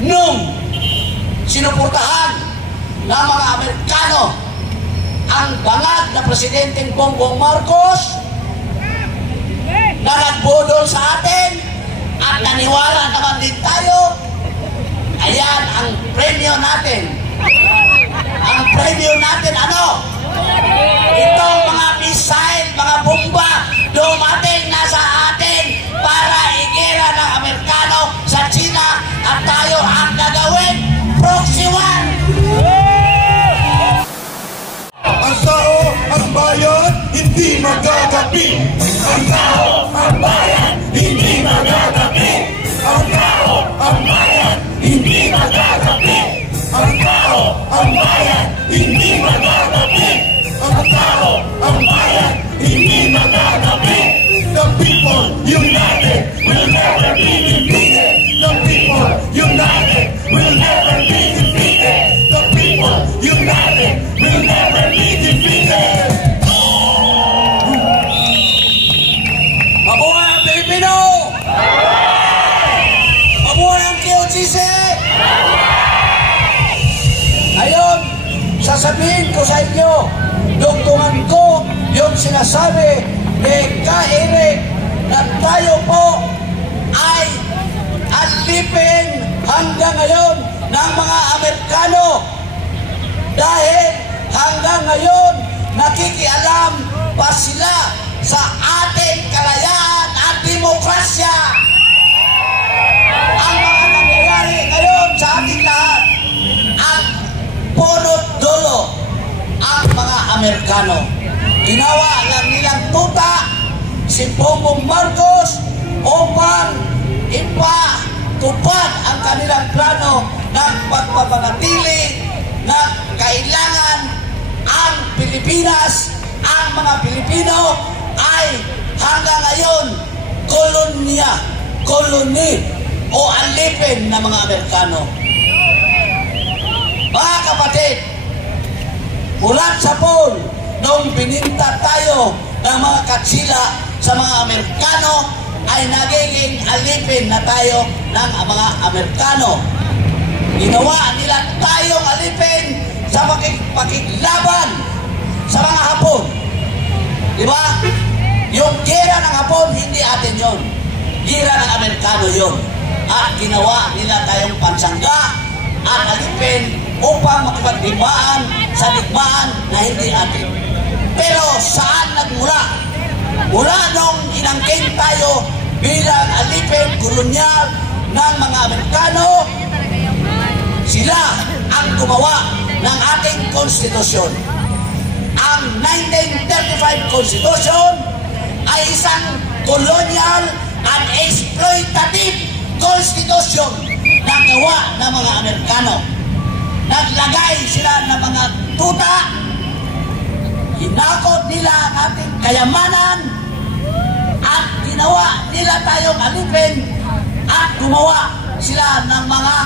nung sinuportahan ng mga Amerikano ang bangag na Presidenteng Bongbong Marcos na nagbudol sa atin at naniwala naman din tayo. Ayan ang premyo natin. Ang premyo natin ano? Itong mga missile, mga bomba dumating na sa atin para igera ng Amerikano sa China at tayo ang gagawin proxy war. Ang tao, ang bayan, hindi magagapi. Ang tao, ang bayan, hindi magagapi. Ang tao, ang bayan, hindi magagapi. Ang tao, ang bayan, hindi magagapi. Ang tao, ang bayan, hindi magagapi. The people united will never be defeated. The people united will never be defeated. The people united will never be defeated. Mabuhay ang Pilipino! Mabuhay ang QGC! Ngayon, sasabihin ko sa inyo, dugtungan ko yung sinasabi ni Ka-Eric na tayo po ay alipin hanggang ngayon ng mga Amerikano dahil hanggang ngayon nakikialam pa sila sa ating kalayaan at demokrasya. Ang mga nangyayari ngayon sa ating lahat ang punot dulo ang mga Amerikano. Ginawa lang nilang tuta si Bongbong Marcos upang ipatupad ang kanilang plano ng pagpapanatili na kailangan ang Pilipinas, ang mga Pilipino ay hanggang ngayon koloni o alipin ng mga Amerikano. Mga kapatid, mulat sa pool, nung bininta tayo ng mga katsila sa mga Amerikano, ay nagiging alipin na tayo ng mga Amerikano. Ginawa nila tayong alipin sa pakiglaban sa mga Hapon. Diba? Yung gera ng Hapon, hindi atin yun. Gera ng Amerikano yun. At ginawa nila tayong pansangga at alipin upang makipagdigmaan sa digmaan na hindi atin. Pero saan nagmula? Mula nung inangkin tayo bilang alipin kolonyal ng mga Amerikano, sila ang gumawa ng ating konstitusyon. Ang 1935 Constitution ay isang colonial and exploitative constitution na gawa ng mga Amerikano. Naglagay sila ng mga tuta, hinakot nila ang ating kayamanan, at ginawa nila tayong alipin, at gumawa sila ng mga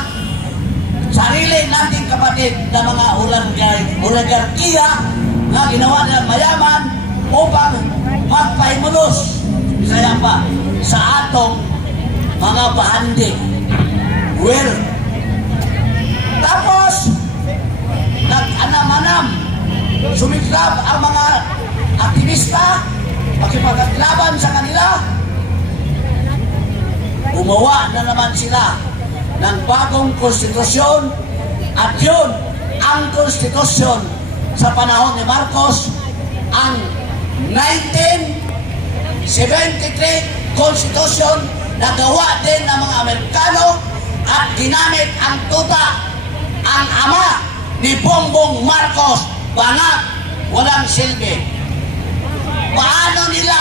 sarili nating kapatid na mga oligarkiya na ginawa nilang mayaman upang magpahimulos Bisaya pa sa atong mga bahandi. Well, tapos nag-anam-anam, sumiklab ang mga aktivista, makipaglaban sa kanila. Gumawa na naman sila ng bagong konstitusyon, at yun ang konstitusyon sa panahon ni Marcos, ang 1973 Constitution na gawa din ng mga Amerikano at ginamit ang tuta, ang ama ni Bongbong Marcos, bangag, walang silbi. Paano nila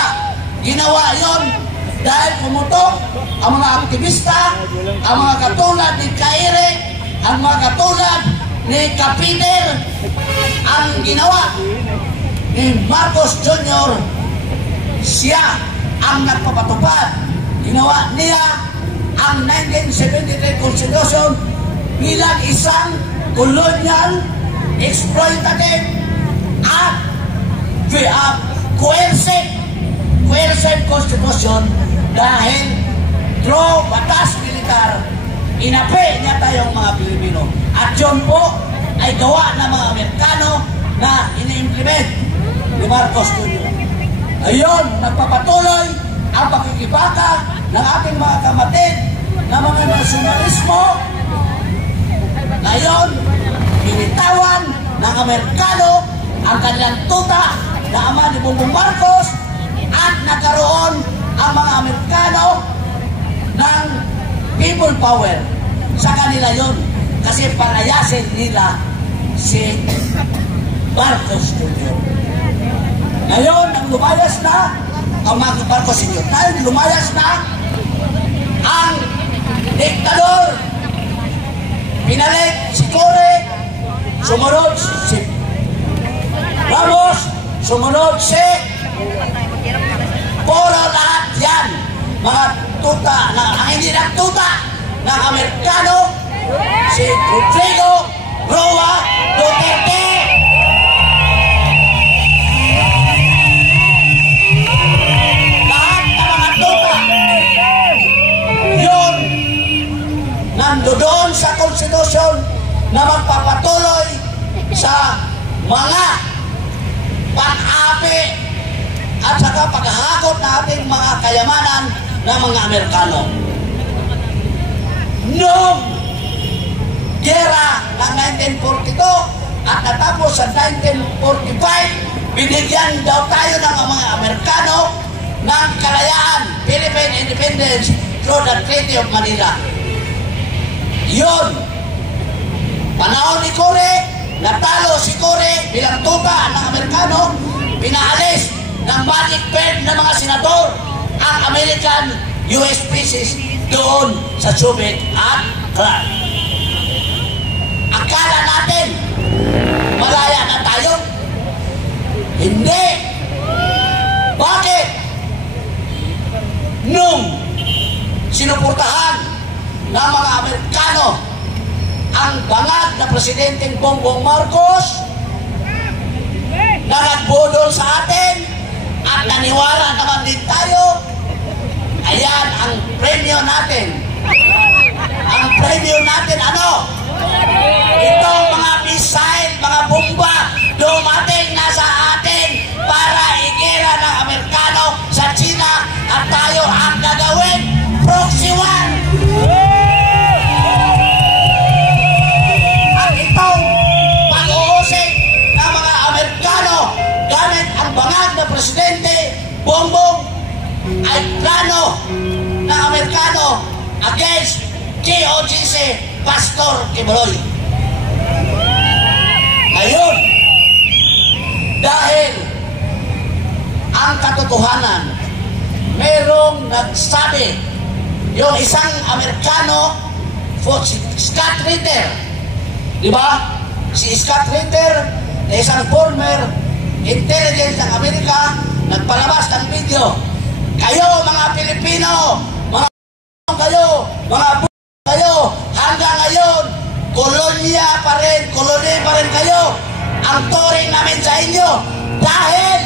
ginawa yon? Dahil pumutok ang mga aktivista, ang mga katulad ni Ka-Eric, ang mga katulad ni Ka-Peter, ang ginawa ni Marcos Jr., siya ang nagpapatupad. Ginawa niya ang 1973 Constitution bilang isang colonial, exploitative at coercive constitution, dahil through batas militar inapi niya tayong mga Pilipino. At yun po ay gawa ng mga Amerikano na ini-implement ni Marcos Jr. Ayun, nagpapatuloy ang pakikibaka ng ating mga kamatid na mga nasyonalismo. Ngayon, binitawan ng Amerikano ang kanilang tuta na ama ni Bongbong Marcos at nagkaroon ang mga Amerikano ng people power sa kanila yon kasi palayasin nila si Marcos Jr. Ngayon, nang lumayas na ang mga Marcos Jr. Dahil lumayas na ang diktador, pinalit si Cory, sumunod si Ramos, sumunod si puro lahat yan mga tuta na ang hindi nagtuta ng Amerikano, si Rodrigo Roa Duterte. Lahat ng mga tuta yun nandoon sa konstitusyon na magpapatuloy sa mga pang-api at saka paghahakot na ating mga kayamanan ng mga Amerikano. Noong gera ng 1942 at natapos sa 1945, binigyan daw tayo ng mga Amerikano ng kalayaan, Philippine Independence through the Treaty of Manila. Yun, panahon ni Cory, natalo si Cory bilang tuta ng Amerikano, pinaalis ng magic pen ng mga senador ang American US species doon sa Subic at Clark. Akala natin malaya na tayo? Hindi. Bakit? Nung sinuportahan ng mga Amerikano ang bangag na Presidenteng Bongbong Marcos na nagbudol sa atin at naniwala naman din tayo, ayan ang premyo natin. Ang premyo natin ano? Itong mga missile, mga bomba dumating na sa atin para igera ng Amerikano sa China at tayo ang gagawin proxy war. At itong pag-uusig ng mga Amerikano gamit ang bangag na Presidente Bongbong ay plano ng Amerikano against KOJC Pastor Quiboloy. Ngayon, dahil ang katotohanan, merong nagsabi, yung isang Amerikano, si Scott Ritter, di ba? Si Scott Ritter, na isang former intelligence ng Amerika, nagpalabas ng video. Kayo mga Pilipino, mga kayo, mga kayo, hanggang ngayon, koloni pa rin kayo. Ang turing namin sa inyo dahil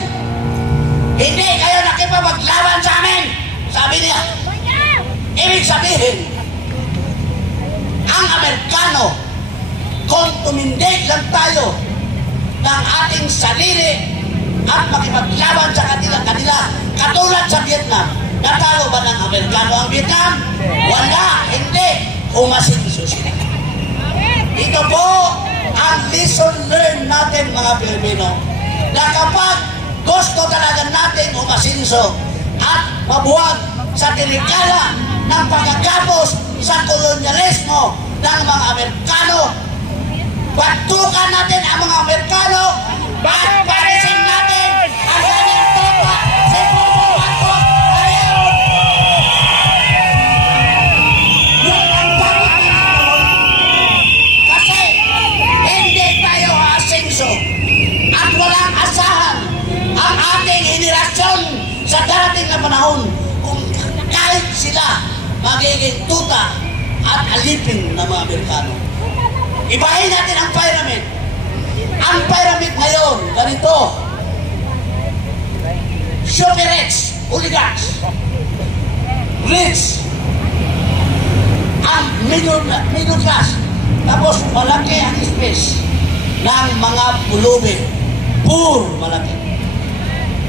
hindi kayo nakipaglaban sa amin, sabi niya. Ibig sabihin, ang Amerikano, kung tumindig lang tayo ng ating sarili at makipaglaban sa kanila, katulad sa Vietnam, natalo ba ng Amerikano ang Vietnam? Wala, hindi. Umasinso sila. Ito po ang lesson learned natin mga Pilipino, na kapag gusto talaga natin umasinso at mabuwag sa tinikala ng pagkakapos sa kolonyalismo ng mga Amerikano, pagtukan natin ang mga Amerikano at parisin natin ang kanyang topa si Bongbong Marcos. Yun ang dapat natin. Kasi hindi tayo aasingso at walang asahan ang ating henerasyon sa darating na panahon kung kahit sila magiging tuta at alipin ng mga Amerikano. Ibahin natin ang pyramid. Ang pyramid ngayon, ganito. Super rich, oligarchs. Rich. ang middle class. Tapos malaki ang space ng mga pulubi. Poor, malaki.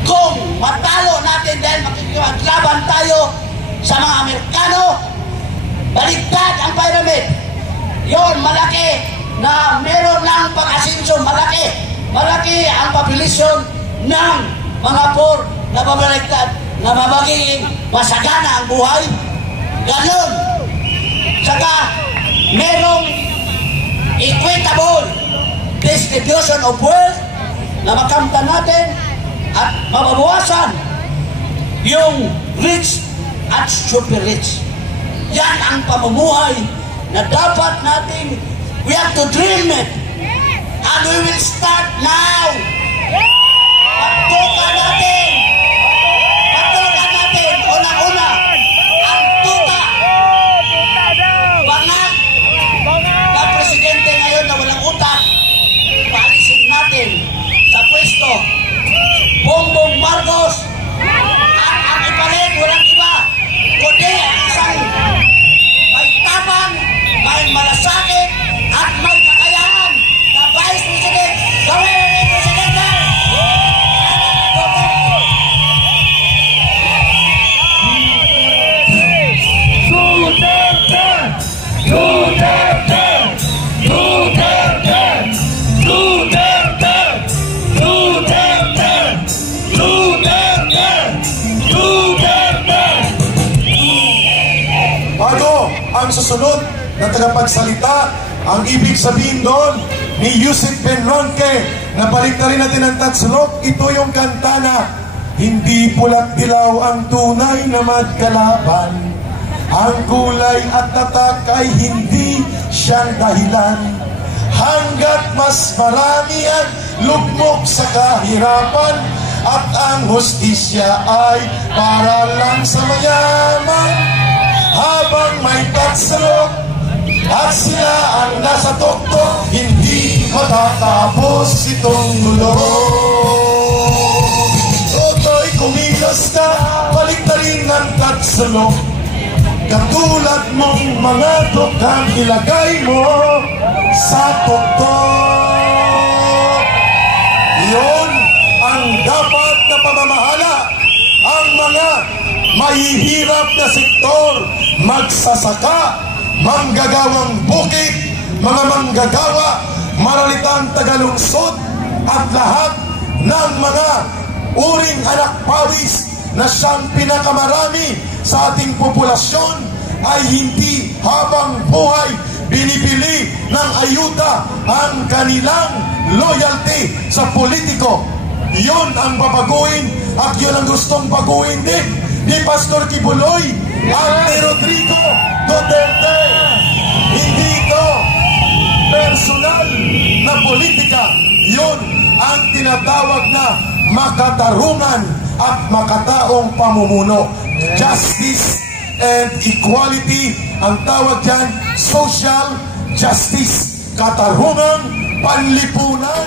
Kung matalo natin dahil makikipaglaban tayo sa mga Amerikano, baligtad ang pyramid. Yon, malaki na meron ng pag-asinso, malaki. Malaki ang population ng mga poor na babaligtad, na mabaging masagana ang buhay. Ganon. Saka, merong equitable distribution of wealth na makamtan natin at mababawasan yung rich at super rich. Yan ang pamumuhay na dapat natin, we have to dream it. And we will start now. Pagtukan natin. Pagtukan natin. Unang-una, ang tuta. Bangag. Na presidente ngayon na walang utak, paalisin natin sa pwesto. Bongbong Marcos. Ang ipalit, walang iba. Kundi isang may tapang, may malasakit, at may kakayahan na Vice President, gawin ni Presidente! Duterte! Duterte! Duterte! Duterte! Duterte! Duterte! Duterte! Bago ang susunod na tagapagsalita, ang ibig sabihin doon ni Yusef Benronque, na balik na rin natin ang tatslok, ito yung kanta na hindi pulat dilaw ang tunay na magkalaban. Ang kulay at tatak ay hindi siyang dahilan. Hanggat mas marami ang lugmok sa kahirapan, at ang hustisya ay para lang sa mayaman. Habang may tatslok at sila ang nasa tuktok, hindi matatapos itong gulo. Toto'y kumilos ka, balik na rin ang tatsalok. Katulad mong mga tukang ilagay mo sa tuktok. Iyon ang dapat na pamamahala. Ang mga mahihirap na sektor, magsasaka, manggagawang bukid, mga manggagawa, maralitang tagalungsod, at lahat ng mga uring anak pawis na siyang pinakamarami sa ating populasyon ay hindi habang buhay binibili ng ayuda ang kanilang loyalty sa politiko. Yun ang babaguhin, at yun ang gustong baguhin din ni Pastor Kibuloy at ni Rodrigo Duterte. Hindi ito personal na politika. Yun ang tinatawag na makatarungan at makataong pamumuno. Justice and equality ang tawag dyan. Social justice, katarungan, panlipunan.